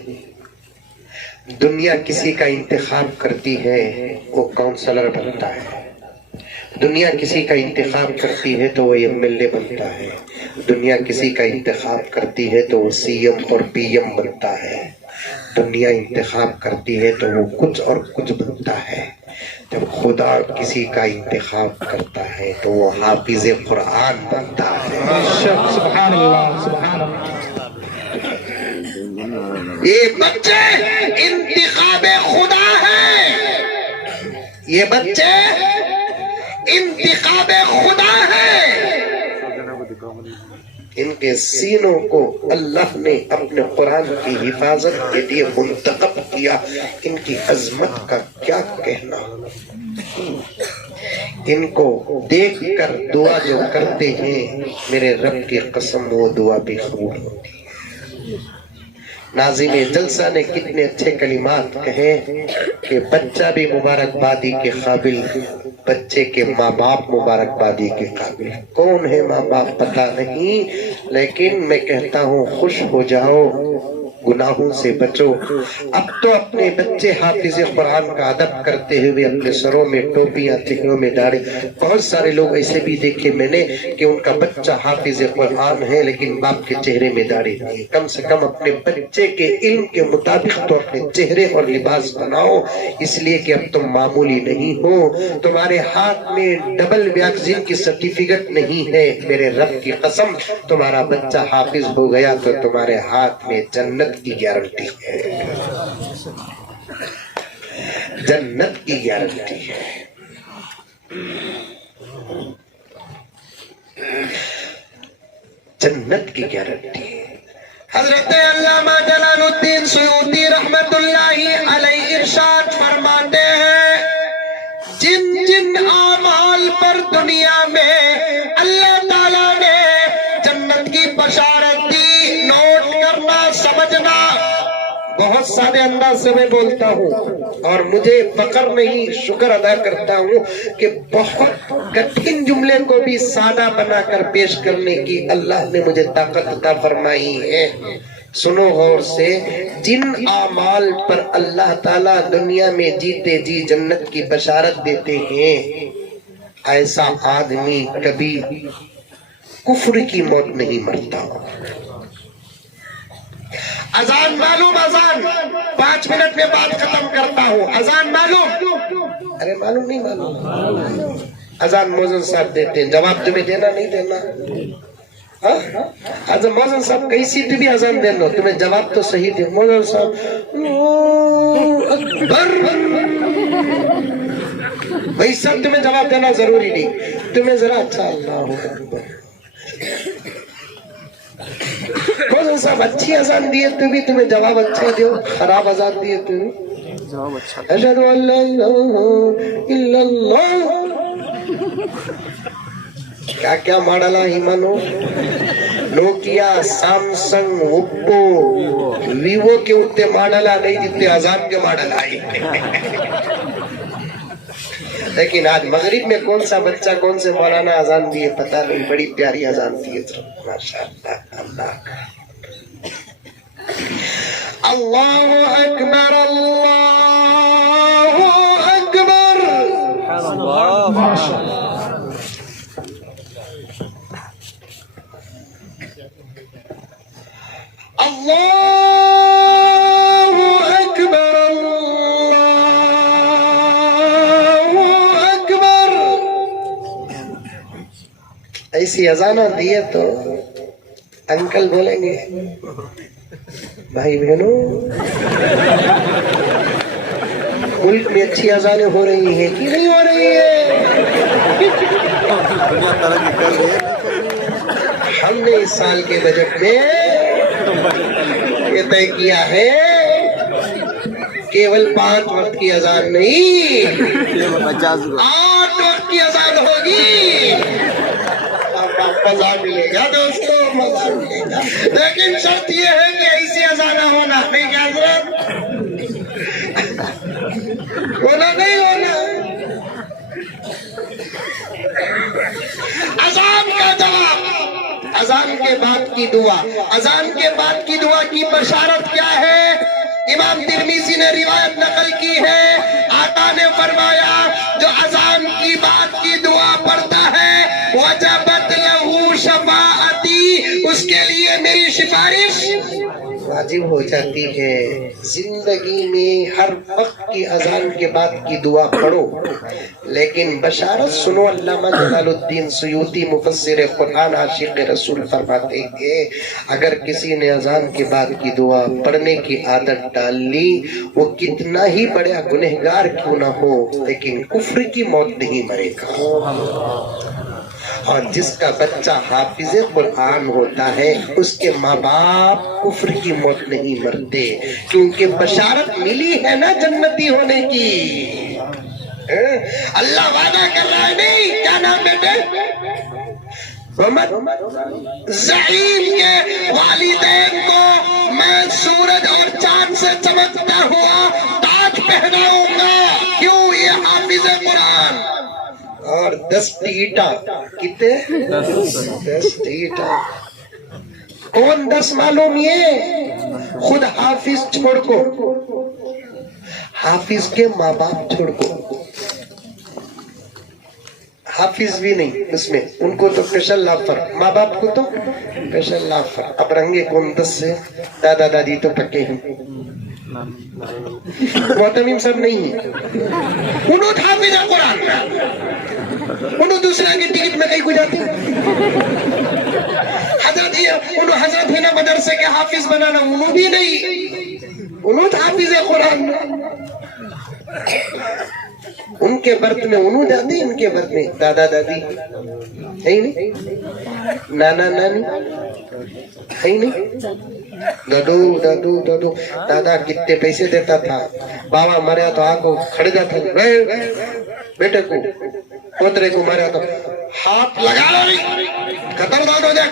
دنیا کسی کا انتخاب کرتی ہے وہ کاؤنسلر بنتا ہے دنیا کسی کا انتخاب کرتی ہے تو وہ MLA بنتا ہے دنیا کسی کا انتخاب کرتی ہے تو وہ CM اور PM بنتا ہے دنیا انتخاب کرتی ہے تو وہ کچھ اور کچھ بنتا ہے جب خدا کسی کا انتخاب کرتا ہے تو وہ حافظ قرآن بنتا ہے سبحان اللہ سبحان اللہ یہ بچے انتخاب خدا ہے یہ بچے انتخاب خدا ہے ان کے سینوں کو اللہ نے اپنے قرآن کی حفاظت کے لیے منتخب کیا ان کی عظمت کا کیا کہنا ان کو دیکھ کر دعا جو کرتے ہیں میرے رب کی قسم وہ دعا بھی قبول ہوتی ہے۔ ناظم جلسہ نے کتنے اچھے کلمات کہے کہ بچہ بھی مبارکبادی کے قابل، بچے کے ماں باپ مبارکبادی کے قابل۔ کون ہے ماں باپ پتہ نہیں، لیکن میں کہتا ہوں خوش ہو جاؤ، گناہوں سے بچو۔ اب تو اپنے بچے حافظ قرآن کا ادب کرتے ہوئے اپنے سروں میں ٹوپیاں، چہروں میں داڑھی، بہت سارے لوگ ایسے بھی دیکھے میں نے کہ ان کا بچہ حافظ قرآن ہے لیکن باپ کے چہرے میں داڑھی نہیں۔ کم سے کم اپنے بچے کے علم کے مطابق تو اپنے چہرے اور لباس بناؤ، اس لیے کہ اب تم معمولی نہیں ہو، تمہارے ہاتھ میں ڈبل ویکسین کی سرٹیفکیٹ نہیں ہے۔ میرے رب کی قسم تمہارا بچہ حافظ ہو گیا تو تمہارے ہاتھ میں جنت کی گارنٹی ہے، جنت کی گارنٹی ہے۔ جنت کی گارنٹی ہے۔ حضرت علامہ جلال الدین سیوطی رحمت اللہ علیہ ارشاد فرماتے ہیں جن جن اعمال پر دنیا میں اللہ تعالیٰ نے جنت کی بشارت دی، نوٹ کرنا، سمجھنا۔ بہت سادے انداز سے میں بولتا ہوں اور مجھے فخر نہیں، شکر ادا کرتا ہوں کہ بہت کٹھن جملے کو بھی سادہ بنا کر پیش کرنے کی اللہ نے مجھے طاقت عطا فرمائی ہے۔ سنو غور سے، جن اعمال پر اللہ تعالیٰ دنیا میں جیتے جی جنت کی بشارت دیتے ہیں، ایسا آدمی کبھی کفر کی موت نہیں مرتا۔ اذان معلوم، اذان 5 منٹ میں بات ختم کرتا ہوں۔ اذان معلوم؟ ارے معلوم نہیں معلوم؟ اذان موزن صاحب دیتے ہیں، جواب تمہیں دینا نہیں دینا؟ موزن صاحب کئی سیٹ بھی اذان دے لو، تمہیں جواب تو صحیح دے۔ موزن صاحب اللہ اکبر، بھائی سب تمہیں جواب دینا ضروری نہیں، تمہیں ذرا اچھا اللہ اکبر۔ موزن صاحب اچھی اذان دیے تو بھی تمہیں جواب اچھا دیو، خراب اذان دیے تو جواب اچھا۔ اشہد ان لا الہ الا اللہ۔ کیا کیا ماڈل ہی مانو، نوکیا، سامسنگ، اوپو، ویوو کے اتنے ماڈل نہیں جتنے اذان کے ماڈل آئی۔ لیکن آج مغرب میں کون سا بچہ کون سے مولانا اذان دیے پتہ نہیں، بڑی پیاری اذان دیے ماشاءاللہ۔ اللہ اللہ اکبر، اللہ اکبر۔ اللہ اکبر، اللہ اکبر۔ ایسی اذانیں دیے تو انکل بولیں گے بھائی بہنوں ملک میں اچھی اذانیں ہو رہی ہیں کہ نہیں ہو رہی ہے؟ ہم نے اس سال کے بجٹ میں یہ طے کیا ہے کیول 5 وقت کی اذان نہیں، 8 وقت کی اذان ہوگی۔ مزہ ملے گا دوستو، مزہ ملے گا، لیکن شرط یہ ہے کہ ایسی اذانہ ہونا نہیں، کیا حضرت ہونا نہیں ہونا۔ اذان کا جواب، اذان کے بعد کی دعا، اذان کے بعد کی دعا کی بشارت کیا ہے؟ امام ترمذی نے روایت نقل کی ہے، آقا نے فرمایا جو اذان کی بعد کی دعا پڑھتا ہے وجبت لہو شفاعتی، اس کے لیے میری سفارش واجب ہو جاتی ہے۔ زندگی میں ہر وقت کی اذان کے بعد کی دعا پڑھو، لیکن بشارت سنو۔ علامہ جلال الدین سیوطی مفسر قرآن عاشق رسول فرماتے ہیں اگر کسی نے اذان کے بعد کی دعا پڑھنے کی عادت ڈال لی، وہ کتنا ہی بڑا گنہگار کیوں نہ ہو لیکن کفر کی موت نہیں مرے گا۔ اور جس کا بچہ حافظ قرآن ہوتا ہے اس کے ماں باپ کفر کی موت نہیں مرتے، کیونکہ بشارت ملی ہے نا جنتی ہونے کی۔ اللہ وعدہ کر رہا ہے نہیں، کیا نام بیٹے؟ زعیم کے والدین کو میں سورج اور چاند سے چمکتا ہوا تاج پہناؤں گا. کیوں؟ یہ حافظ قرآن. اور 10 ٹیٹا. کتنے؟ 10 ٹیٹا. کون 10 معلوم؟ یہ خود حافظ چھوڑ کو، حافظ کے ماں باپ چھوڑ کو، حافظ بھی نہیں اس میں، ان کو تو پیشن لافر، ماں باپ کو تو پیشن لافر. اب رنگے کون 10 سے؟ دادا دادی تو پکے ہیں، محتمیم سب نہیں ہیں. انہوں حافظ قرآن کا، انہوں دوسرا کی ٹکٹ میں کہیں کو جاتے ہیں. حضرت ہے نا مدرسے کے حافظ بنانا، انہوں بھی نہیں، انہوں حافظ قرآن. ان کے برت میں انہوں جاتے، ان کے برت میں دادا دادی ہے نہیں، نانا نانی ہے نہیں. دادو دادو دادو دادا کتنے پیسے دیتا تھا، بابا مریا تو آ کو کھڑ جاتا، بیٹے کو پوترے کو مارا تو ہاتھ لگا ختم بات ہو جائے.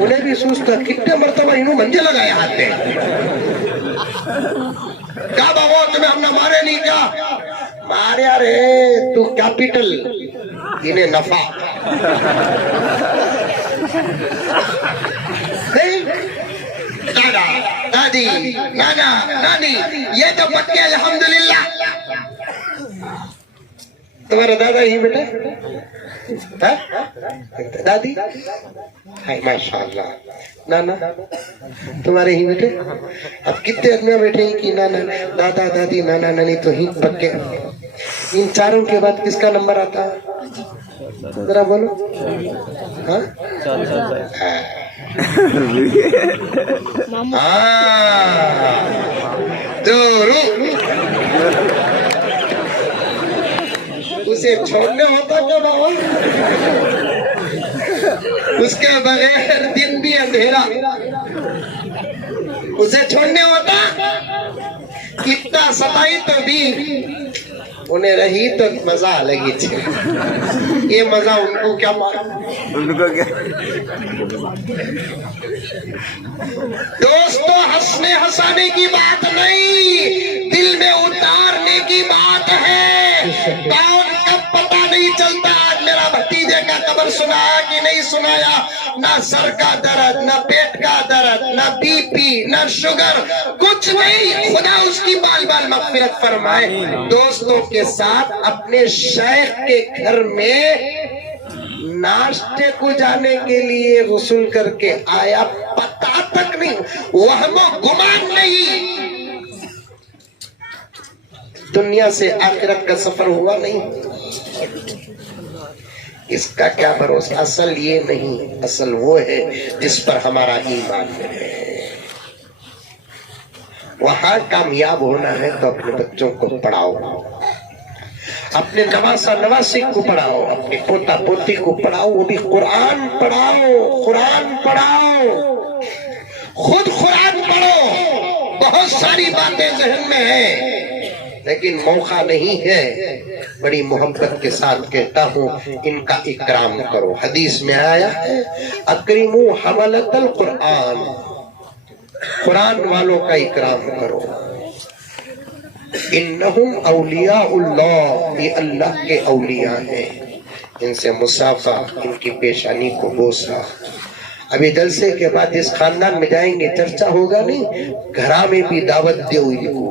انہیں بھی سوچتا کتنے مرتبہ انہوں منجے لگائے ہاتھ پہ. کیا بابا تمہیں ہم نے مارے نہیں؟ کیا مارے؟ ارے تو کیپٹل، انہیں نفع. دادا دادی نانا نانی یہ تو پکے الحمدللہ. تمہارا دادا ہی بیٹا، دادی ماشاء اللہ، نانا تمہارے ہی بیٹے. اب کتنے آدمی بیٹھے ہیں کہ نانا دادا دادی نانا نانی تو ہی پکے. ان چاروں کے بعد کس کا نمبر آتا ہے ذرا بولو؟ ہاں اسے چھوڑنے ہوتا کیا بابا؟ اس کے بغیر دن بھی اندھیرا. اسے چھوڑنے ہوتا، اتنا ستائی تو بھی انہیں رہی تو مزہ لگی تھی. یہ مزہ ان کو کیا معلوم؟ ان کو کیا؟ دوستو ہنسنے ہنسانے کی بات نہیں، دل میں اتارنے کی بات ہے. کون کب پتہ نہیں چلتا. آج میرا بھتیجے کا خبر سنایا کہ نہیں سنایا، نہ سر کا درد، نہ پیٹ کا درد، نہ بی پی، نہ شوگر، کچھ نہیں. خدا اس کی بال بال مغفرت فرمائے. دوستوں کے ساتھ اپنے شیخ کے گھر میں ناشتے کو جانے کے لیے غسل کر کے آیا، پتہ تک نہیں، وہم و گمان نہیں. دنیا سے آخرت کا سفر ہوا نہیں. اس کا کیا بھروسہ؟ اصل یہ نہیں، اصل وہ ہے جس پر ہمارا ایمان ہے. وہاں کامیاب ہونا ہے تو اپنے بچوں کو پڑھاؤ، اپنے نواسا نواسی کو پڑھاؤ، اپنے پوتا پوتی کو پڑھاؤ، وہ بھی قرآن پڑھاؤ. قرآن پڑھاؤ، خود قرآن پڑھو. بہت ساری باتیں ذہن میں ہیں لیکن موقع نہیں ہے. بڑی محبت کے ساتھ کہتا ہوں ان کا اکرام کرو. حدیث میں آیا ہے اکرموا حملۃ القرآن، قرآن والوں کا اکرام کرو. انہم اولیاء اللہ، یہ اللہ کے اولیاء ہیں. ان سے مصافحہ، ان کی پیشانی کو بوسا. ابھی جلسے کے بعد اس خاندان میں جائیں گے، چرچا ہوگا نہیں، گھرا میں بھی دعوت دے ہوئی کو.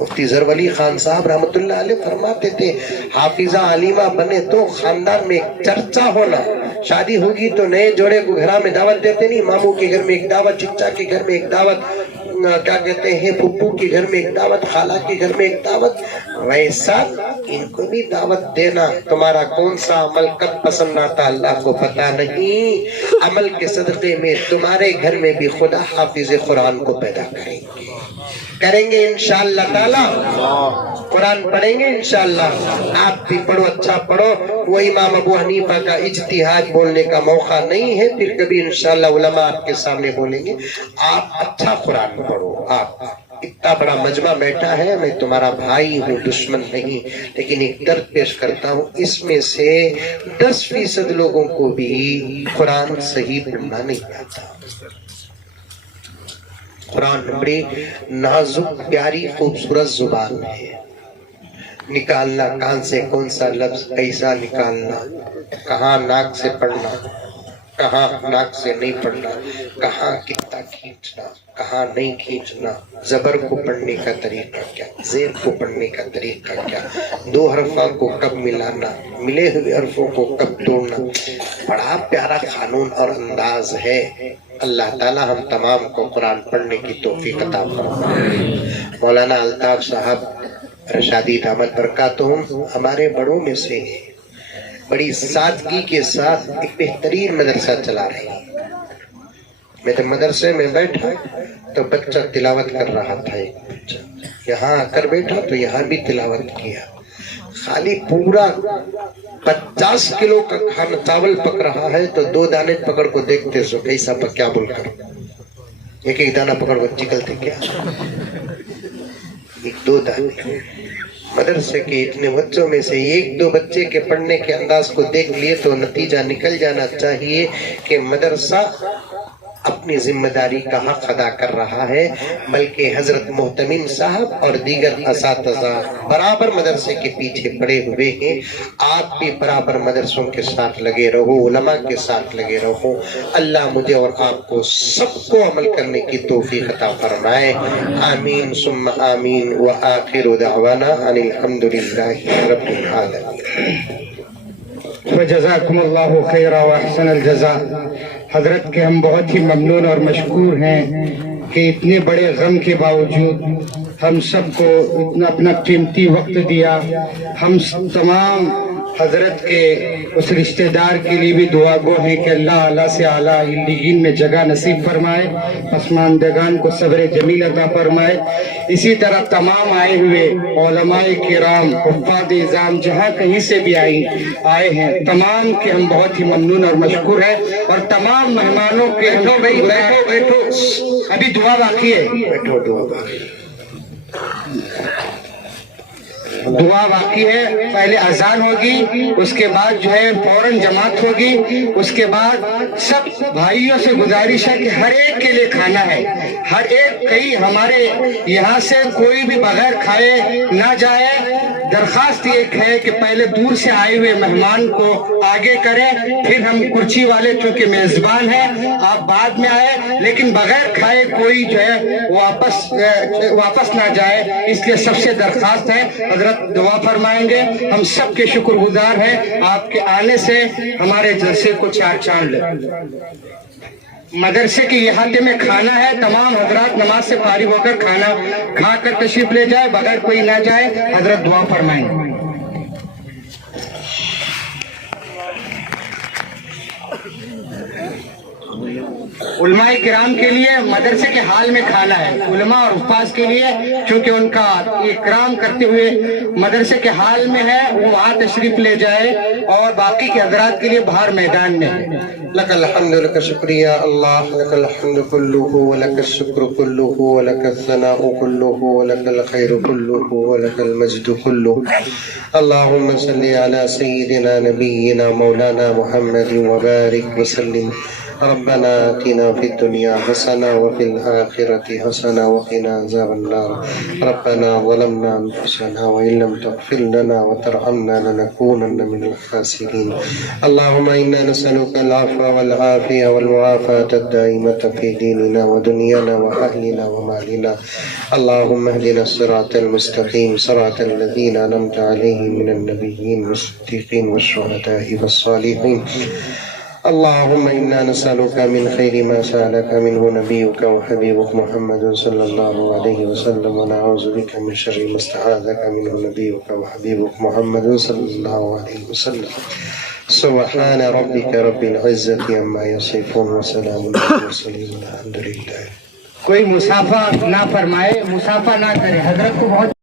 مفتی ظفر علی خان صاحب رحمۃ اللہ علیہ فرماتے تھے حافظہ علیمہ بنے تو خاندان میں ایک چرچا ہونا. شادی ہوگی تو نئے جوڑے کو گھرا میں دعوت دیتے نہیں، ماموں کے گھر میں ایک دعوت، چچا کے گھر میں ایک دعوت، کیا کہتے ہیں پھپھو کے گھر میں ایک دعوت، خالہ کے گھر میں ایک دعوت. ویسا ان کو بھی دعوت دینا. تمہارا کون سا عمل کب پسند آتا اللہ کو پتا نہیں. عمل کے صدقے میں تمہارے گھر میں بھی خدا حافظ قرآن کو پیدا کریں گے انشاءاللہ تعالی. قرآن پڑھیں گے انشاءاللہ. آپ بھی پڑھو، اچھا پڑھو. وہ امام ابو حنیفہ کا اجتہاد بولنے کا موقع نہیں ہے، پھر کبھی انشاءاللہ علماء آپ کے سامنے بولیں گے. آپ اچھا قرآن پڑھو، آپ اتنا بڑا مجمع بیٹھا ہے، میں تمہارا بھائی ہوں، دشمن نہیں، لیکن ایک درد پیش کرتا ہوں، اس میں سے 10% لوگوں کو بھی قرآن صحیح پڑھنا نہیں آتا۔ قرآن بڑی نازک پیاری خوبصورت زبان ہے، نکالنا کان سے کون سا لفظ کیسا نکالنا، کہاں ناک سے پڑھنا، کہاں ناک سے نہیں پڑھنا، کہاں کتنا کھینچنا، کہاں نہیں کھینچنا، زبر کو پڑھنے کا طریقہ کیا، زیر کو پڑھنے کا طریقہ کیا، 2 حرفوں کو کب ملانا، ملے ہوئے حرفوں کو کب توڑنا، بڑا پیارا قانون اور انداز ہے۔ اللہ تعالی ہم تمام کو قرآن پڑھنے کی توفیق عطا فرمائے۔ مولانا الطاف صاحب رشادی دامت برکاتہم ہمارے بڑوں میں سے ہیں، بڑی سادگی کے ساتھ ایک بہترین مدرسہ چلا رہے ہیں۔ میں تو مدرسے میں بیٹھا تو بچہ تلاوت کر رہا تھا، ایک بچہ یہاں آ کر بیٹھا تو یہاں بھی تلاوت کیا، خالی پورا 50 کلو کا کھانا چاول پک رہا ہے تو 2 دانے پکڑ کو دیکھتے سو کیسا پکیا بول کر، ایک دانہ پکڑ کو چکلتے کیا، 1-2 دانے۔ مدرسے کے اتنے بچوں میں سے 1-2 بچے کے پڑھنے کے انداز کو دیکھ لیے تو نتیجہ نکل جانا چاہیے کہ مدرسہ اپنی ذمہ داری کا حق ادا کر رہا ہے، بلکہ حضرت محتمم صاحب اور دیگر اساتذہ برابر مدرسے کے پیچھے پڑے ہوئے ہیں۔ آپ بھی برابر مدرسوں کے ساتھ لگے رہو، علماء کے ساتھ لگے رہو۔ اللہ مجھے اور آپ کو سب کو عمل کرنے کی توفیق عطا فرمائے، آمین ثم آمین، وآخر دعوانا ان الحمدللہ رب العالمین۔ وجزاکم اللہ خیرا واحسن الجزاء۔ حضرت کے ہم بہت ہی ممنون اور مشکور ہیں کہ اتنے بڑے غم کے باوجود ہم سب کو اتنا اپنا قیمتی وقت دیا۔ ہم تمام حضرت کے اس رشتہ دار کے لیے بھی دعا گو ہیں کہ اللہ اعلیٰ سے اعلیٰ علیین میں جگہ نصیب فرمائے، پسماندگان کو صبر جمیل عطا فرمائے۔ اسی طرح تمام آئے ہوئے علماء کرام، حفاظ اعظام جہاں کہیں سے بھی آئے ہیں، تمام کے ہم بہت ہی ممنون اور مشکور ہیں، اور تمام مہمانوں کے بیٹھو ابھی دعا باقی ہے، دعا باقی ہے۔ پہلے اذان ہوگی، اس کے بعد جو ہے فوراً جماعت ہوگی، اس کے بعد سب بھائیوں سے گزارش ہے کہ ہر ایک کے لیے کھانا ہے، ہر ایک کہیں ہمارے یہاں سے کوئی بھی بغیر کھائے نہ جائے۔ درخواست ایک ہے کہ پہلے دور سے آئے ہوئے مہمان کو آگے کریں، پھر ہم کرچی والے چونکہ میزبان ہیں آپ بعد میں آئے، لیکن بغیر کھائے کوئی جو ہے واپس نہ جائے، اس لیے سب سے درخواست ہے۔ حضرت دعا فرمائیں گے، ہم سب کے شکر گزار ہیں، آپ کے آنے سے ہمارے جلسے کو چار چاند لے۔ مدرسے کے احاطے میں کھانا ہے، تمام حضرات نماز سے فارغ ہو کر کھانا کھا کر تشریف لے جائے، بغیر کوئی نہ جائے۔ حضرت دعا فرمائیں گے۔ علماء کرام کے لیے مدرسے کے حال میں کھانا ہے، علماء اور حفاظ کے لیے چونکہ ان کا اکرام کرتے ہوئے مدرسے کے حال میں ہے، وہ وہاں تشریف لے جائے، اور باقی کے حضرات کے لیے باہر میدان میں ہے۔ لك الحمد لك شکریہ اللہ، لك الحمد كله ولك الشکر كله ولك الثناء كله ولك الخير كله ولك المجد كله۔ اللهم صل على سيدنا نبينا مولانا محمد وبارك وسلم۔ ربنا آتنا في الدنيا حسنة وفي الآخرة حسنة وقنا عذاب النار۔ ربنا ظلمنا أنفسنا وإن لم تغفر لنا وترحمنا لنكونن من الخاسرين۔ اللهم إنا نسألك العفو والعافية والمعافاة الدائمة في ديننا ودنيانا وأهلنا ومالنا۔ اللهم اهدنا الصراط المستقيم، صراط الذين أنعمت عليهم من النبيين والصديقين والشهداء والصالحين۔ اللهم إنا نسألك من خير ما سألك منه نبيك وحبيبك محمد صلى الله عليه وسلم، ونعوذ بك من شر ما استعاذك منه نبيك وحبيبك محمد صلى الله عليه وسلم۔ سبحان ربك رب العزة عما يصفون وسلام على المرسلين والحمد لله۔ کوئی مسافہ نہ فرمائے، مسافہ نہ کرے، حضرت کو بہت